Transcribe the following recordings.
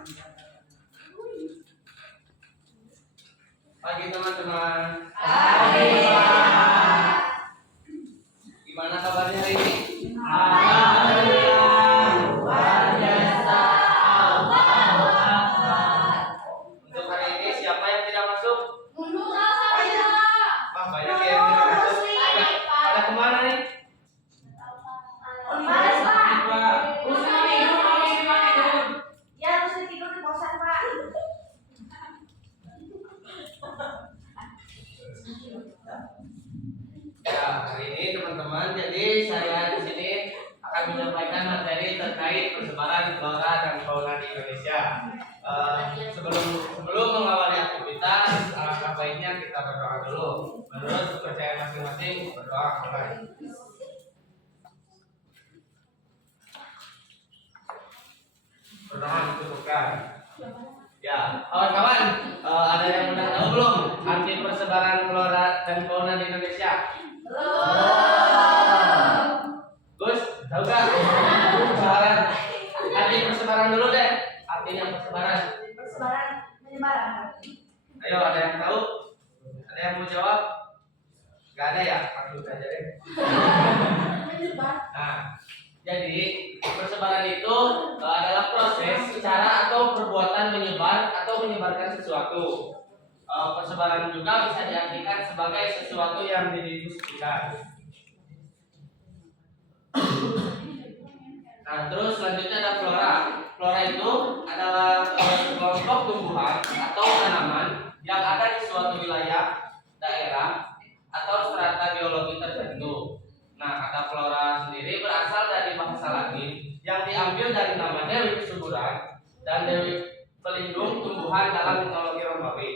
Pagi teman-teman. Pagi. Gimana kabarnya hari ini? Alhamdulillah, luar biasa. Allahu Akbar. Untuk hari ini siapa yang tidak masuk? Mundur saya. Wah, banyak yang tidak masuk. Ada kemana nih? Males, Pak. Pak. Ya, harus tidur di kosan, Pak. Ya, hari ini teman-teman, jadi saya di sini akan menyampaikan materi terkait persebaran flora dan fauna di Indonesia. Sebelum mengawali aktivitas, alangkah baiknya kita berdoa dulu. Menurut kepercayaan masing-masing, berdoa mulai. Berdoa dicukupkan. Ya, kawan-kawan, ada yang udah tahu belum arti persebaran flora dan fauna di Indonesia? Gus, tahu gak? Persebaran. Arti persebaran dulu deh. Artinya persebaran. Persebaran menyebar. Ayo, ada yang tahu? Ada yang mau jawab? Gak ada ya? Langsung saja deh. Menyebar. Nah, jadi persebaran itu adalah proses, cara atau perbuatan menyebar atau menyebarkan sesuatu. Persebaran juga bisa diartikan sebagai sesuatu yang didistribusikan. Nah, terus selanjutnya ada flora. Flora itu adalah kelompok tumbuhan atau tanaman yang ada di suatu wilayah, daerah, atau strata geologi tertentu. Nah, kata flora sendiri berasal dari bahasa Latin yang diambil dari nama Dewi Kesuburan dan Dewi Pelindung tumbuhan dalam mitologi Romawi.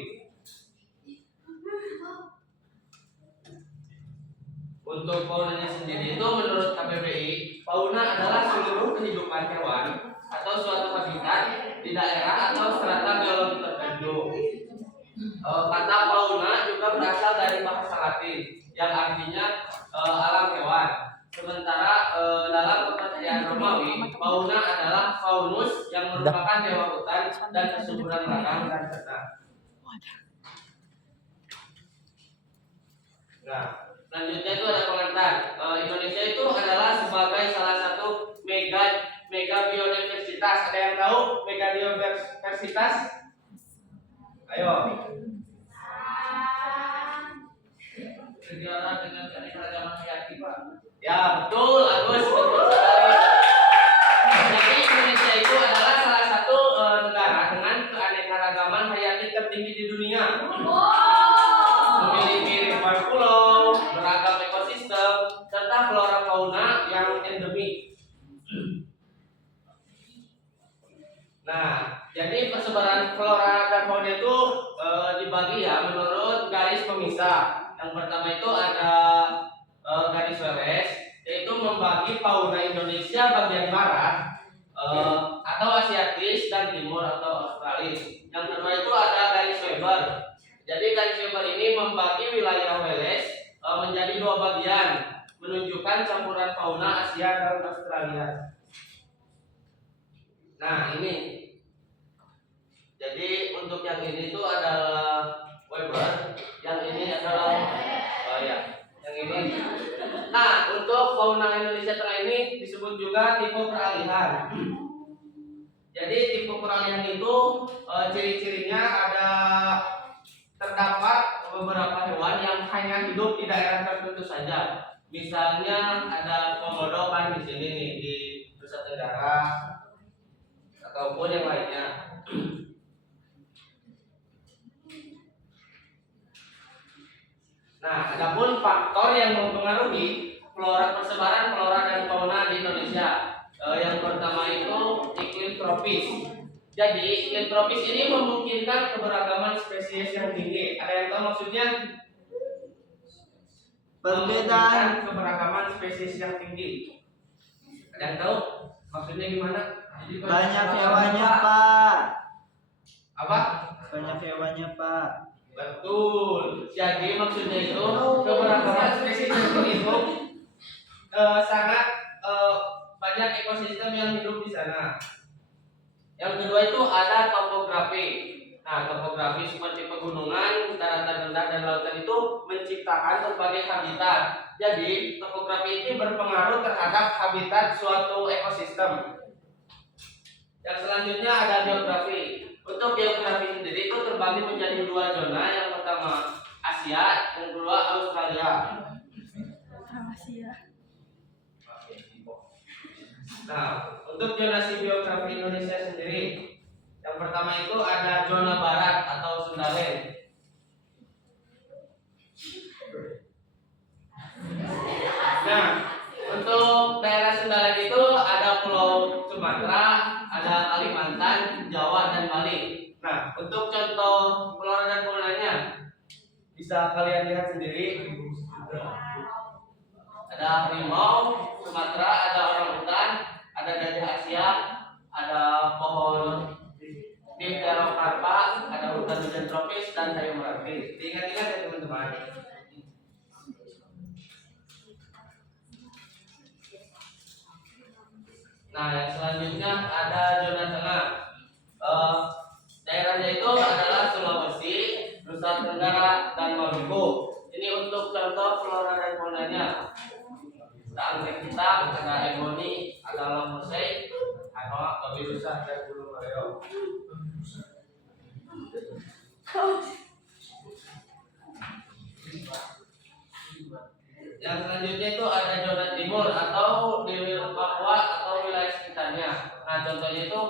Untuk faunanya sendiri itu menurut KBBI, fauna adalah seluruh kehidupan hewan atau suatu habitat di daerah atau strata geologi tertentu. Kata fauna juga berasal dari bahasa Latin yang artinya alam hewan. Sementara dalam kepercayaan Romawi, fauna adalah faunus yang merupakan dewa hutan dan kesuburan ladang dan ternak. Nah, selanjutnya itu ada komentar. Indonesia itu adalah sebagai salah satu mega biodiversitas. Ada yang tahu mega biodiversitas? Ayo. Negara dengan keanekaragaman hayati, Pak. Ya, betul, Agus, betul sekali. Jadi Indonesia itu adalah salah satu negara dengan keanekaragaman hayati tertinggi di dunia. Memiliki ribuan pulau, beragam ekosistem, serta flora fauna yang endemik. Nah, jadi persebaran flora dan fauna itu dibagi ya menurut garis pemisah. Yang pertama itu ada garis Welles, yaitu membagi fauna Indonesia bagian barat atau Asiatis dan timur atau Australis. Yang kedua itu ada garis Weber. Jadi garis Weber ini membagi wilayah Welles menjadi dua bagian, menunjukkan campuran fauna Asia dan Australia. Nah, ini. Jadi untuk yang ini itu adalah Weber, yang ini adalah yang ini. Nah, untuk fauna Indonesia Tengah ini disebut juga tipe peralihan. Jadi tipe peralihan itu ciri-cirinya ada terdapat beberapa hewan yang hanya hidup di daerah tertentu saja. Misalnya ada komodo kan di sini nih di Nusa Tenggara ataupun yang lainnya. Nah, adapun faktor yang mempengaruhi persebaran flora dan fauna di Indonesia. Yang pertama itu iklim tropis. Jadi iklim tropis ini memungkinkan keberagaman spesies yang tinggi. Ada yang tahu maksudnya? Perbedaan keberagaman spesies yang tinggi. Ada yang tahu maksudnya gimana? Jadi banyak hewannya, Pak. Apa? Banyak hewannya, Pak. Betul. Jadi maksudnya itu keberagaman spesies yang tinggi itu sangat banyak ekosistem yang hidup di sana. Yang kedua itu ada topografi. Nah, topografi seperti pegunungan, daratan rendah dan lautan itu menciptakan berbagai habitat. Jadi, topografi ini berpengaruh terhadap habitat suatu ekosistem. Yang selanjutnya ada geografi. Untuk geografi sendiri itu terbagi menjadi dua zona. Yang pertama Asia, yang kedua Australia. Nah, untuk zonasi geografi Indonesia sendiri, yang pertama itu ada zona barat atau Sundalen. Nah, untuk daerah Sundalen itu ada Pulau Sumatera, ada Kalimantan, Jawa, dan Bali. Nah, untuk contoh flora dan faunanya bisa kalian lihat sendiri. Ada harimau Sumatera, ada orangutan, ada gajah Asia, ada pohon Dipterocarpa, ada hutan hujan tropis dan kayu meranti. Ingat-ingat ya teman-teman. Nah, yang selanjutnya ada zona tengah. Daerahnya itu adalah Sulawesi, Nusa Tenggara, dan Maluku. Ini untuk contoh flora dan faunanya. Ada anggrek hitam, ada ebony, ada long mosaic, ada babi rusa dan bulu maleo. Yang selanjutnya itu ada zona timur atau di Papua atau wilayah sekitarnya. Nah, contohnya itu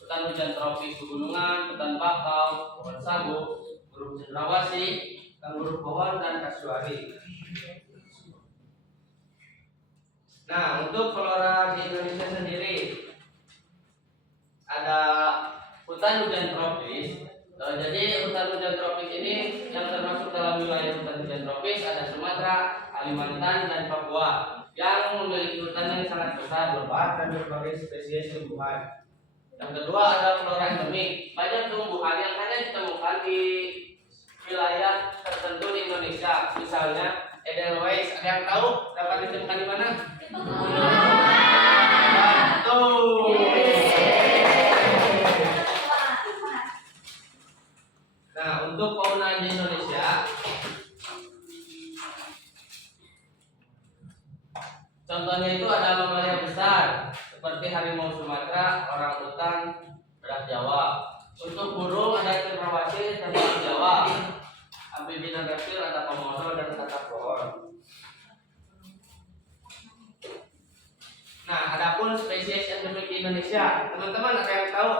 hutan hujan tropis pegunungan, hutan bakau, pohon sagu, burung cendrawasih, kanguru pohon, dan kasuari. Nah, untuk flora di Indonesia sendiri ada hutan hujan tropis. Jadi hutan hujan tropis ini yang termasuk dalam wilayah hutan hujan tropis ada Sumatera, Kalimantan, dan Papua yang memiliki hutan yang sangat besar, lebat, dan berbagai spesies tumbuhan. Yang kedua ada flora endemik, banyak tumbuhan yang hanya ditemukan di wilayah tertentu di Indonesia. Misalnya Edelweiss, ada yang tahu dapat ditemukan di mana? Betul. Nah, untuk fauna di Indonesia, contohnya itu ada mamalia besar seperti harimau Sumatera, orangutan, badak Jawa. Untuk burung ada cendrawasih dan badak Jawa. Amfibi dan reptil ada komodo dan katak pohon. Nah, adapun spesies endemik di Indonesia, teman-teman ada yang tahu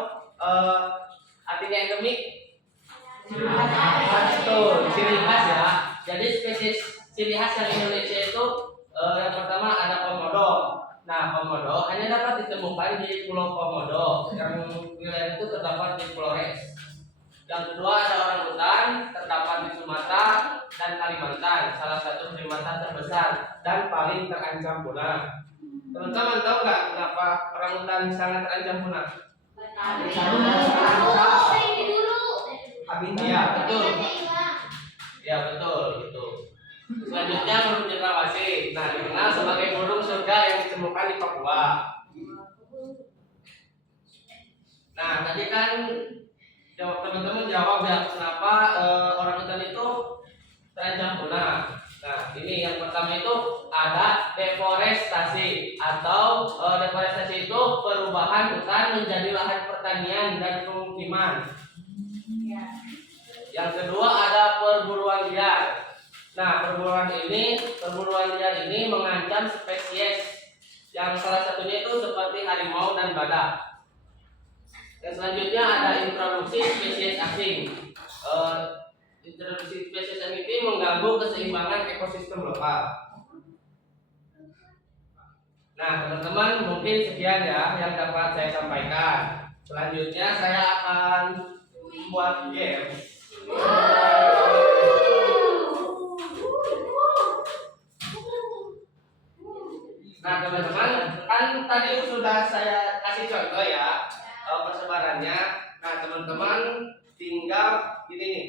artinya endemik? Betul, ciri khas ya. Jadi spesies ciri khas yang Indonesia itu yang pertama ada komodo. Nah, komodo hanya dapat ditemukan di Pulau Komodo, yang wilayah itu terdapat di Flores. Yang kedua ada orangutan, terdapat di Sumatera dan Kalimantan, salah satu primata terbesar dan paling terancam punah. Teman-teman tahu nggak kenapa orangutan sangat terancam punah? Iya betul. Ya betul gitu. Selanjutnya burung cendrawasih. Nah, dikenal sebagai burung surga yang ditemukan di Papua. Nah, tadi kan teman-teman jawab ya kenapa orangutan itu terancam punah. Nah, ini yang pertama itu ada deforestasi atau deforestasi itu perubahan hutan menjadi lahan pertanian dan pemukiman. Yang kedua ada perburuan liar. Nah, perburuan liar ini mengancam spesies yang salah satunya itu seperti harimau dan badak. Yang selanjutnya ada introduksi spesies asing. Introduksi spesies asing ini mengganggu keseimbangan ekosistem lokal. Nah, teman-teman mungkin sekian ya yang dapat saya sampaikan. Selanjutnya saya akan membuat game. Nah, teman-teman, kan tadi sudah saya kasih contoh ya persebarannya. Nah, teman-teman tinggal ini nih.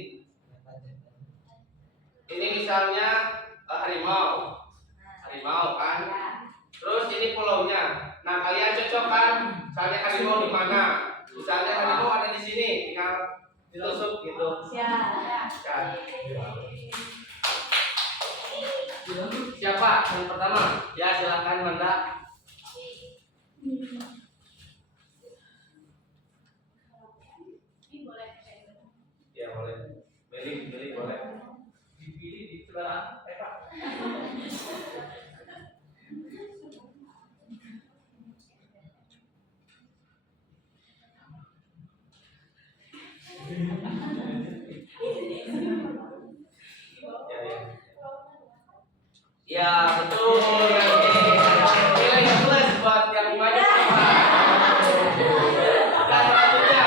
Ini misalnya harimau kan. Terus ini pulaunya. Nah, kalian cocokkan misalnya harimau di mana. Misalnya kamu ada di sini, tinggal ditusuk gitu. Siap. Siapa yang pertama? Ya silakan Manda. Ya boleh. Pilih boleh. Dipilih di sebelah Eva. Ya betul. Nilai plus buat yang maju. Dan selanjutnya.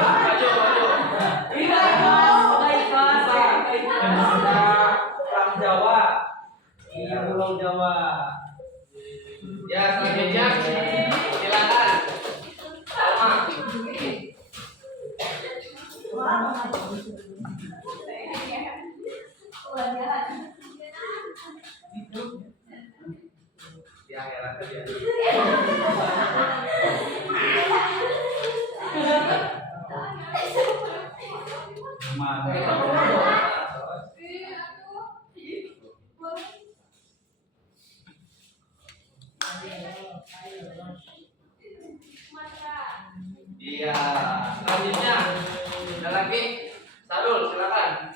Maju. Orang Jawa. Iya, Pulau Jawa. Ya selanjutnya silakan. Salma. Ya heran dia. Iya, selanjutnya ada lagi. Sarul, silakan.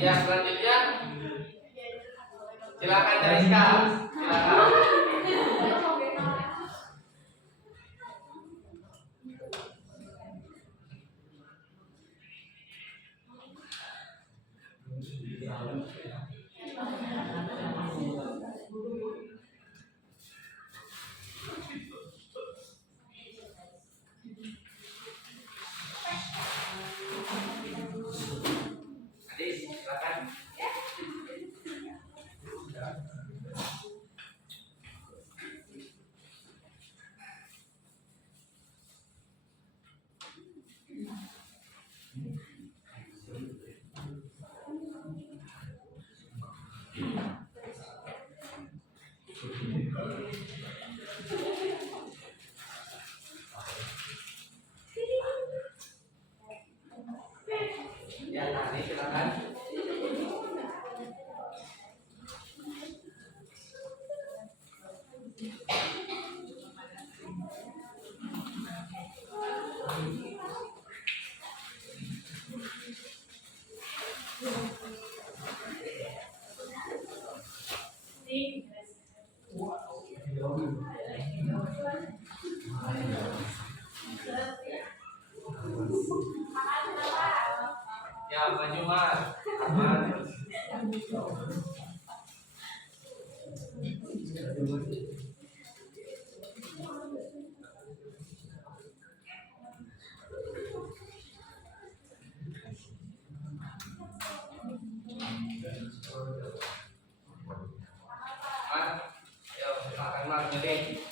Ya, selanjutnya silakan Jessica. Silakan. Adis, silakan. Ya, Tani, silakan. Ya, maju Mas. Aman. Mas, ya silakan Mas, milih.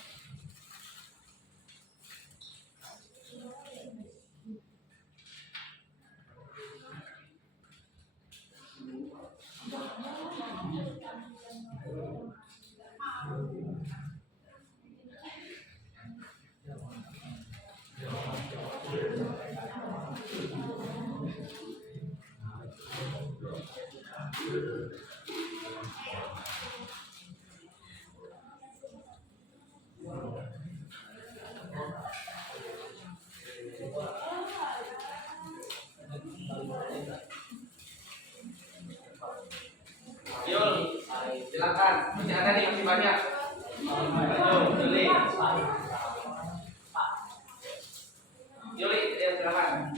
Yul, silakan. Masih ada nih, masih banyak. Maju, Yuli. Yuli, ya silakan.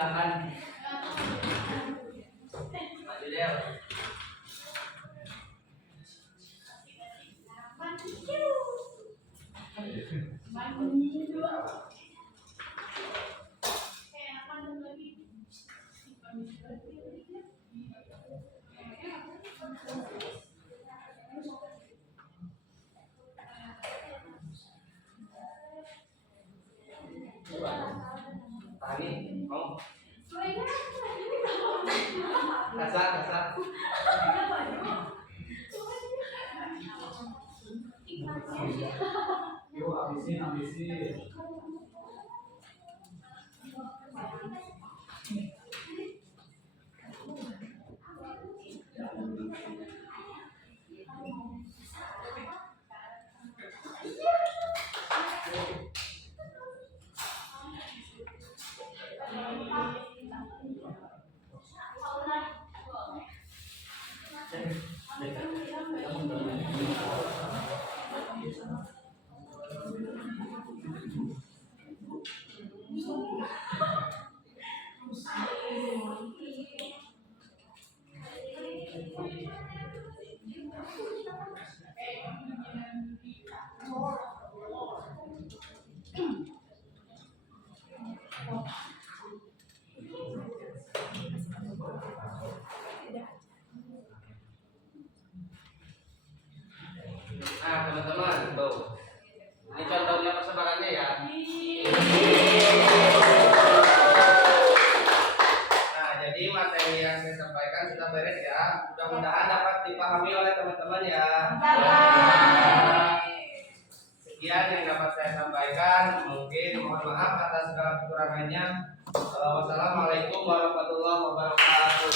silakan. Maju Del. Tani, mau? Kasar. Yuk, habisin. Nah, teman-teman, tuh. Ini contohnya persebarannya ya. Nah, jadi materi yang saya sampaikan sudah beres ya. Mudah-mudahan dapat dipahami oleh teman-teman ya. Sekian yang dapat saya sampaikan. Mungkin mohon maaf atas segala kekurangannya. Wassalamualaikum warahmatullahi wabarakatuh.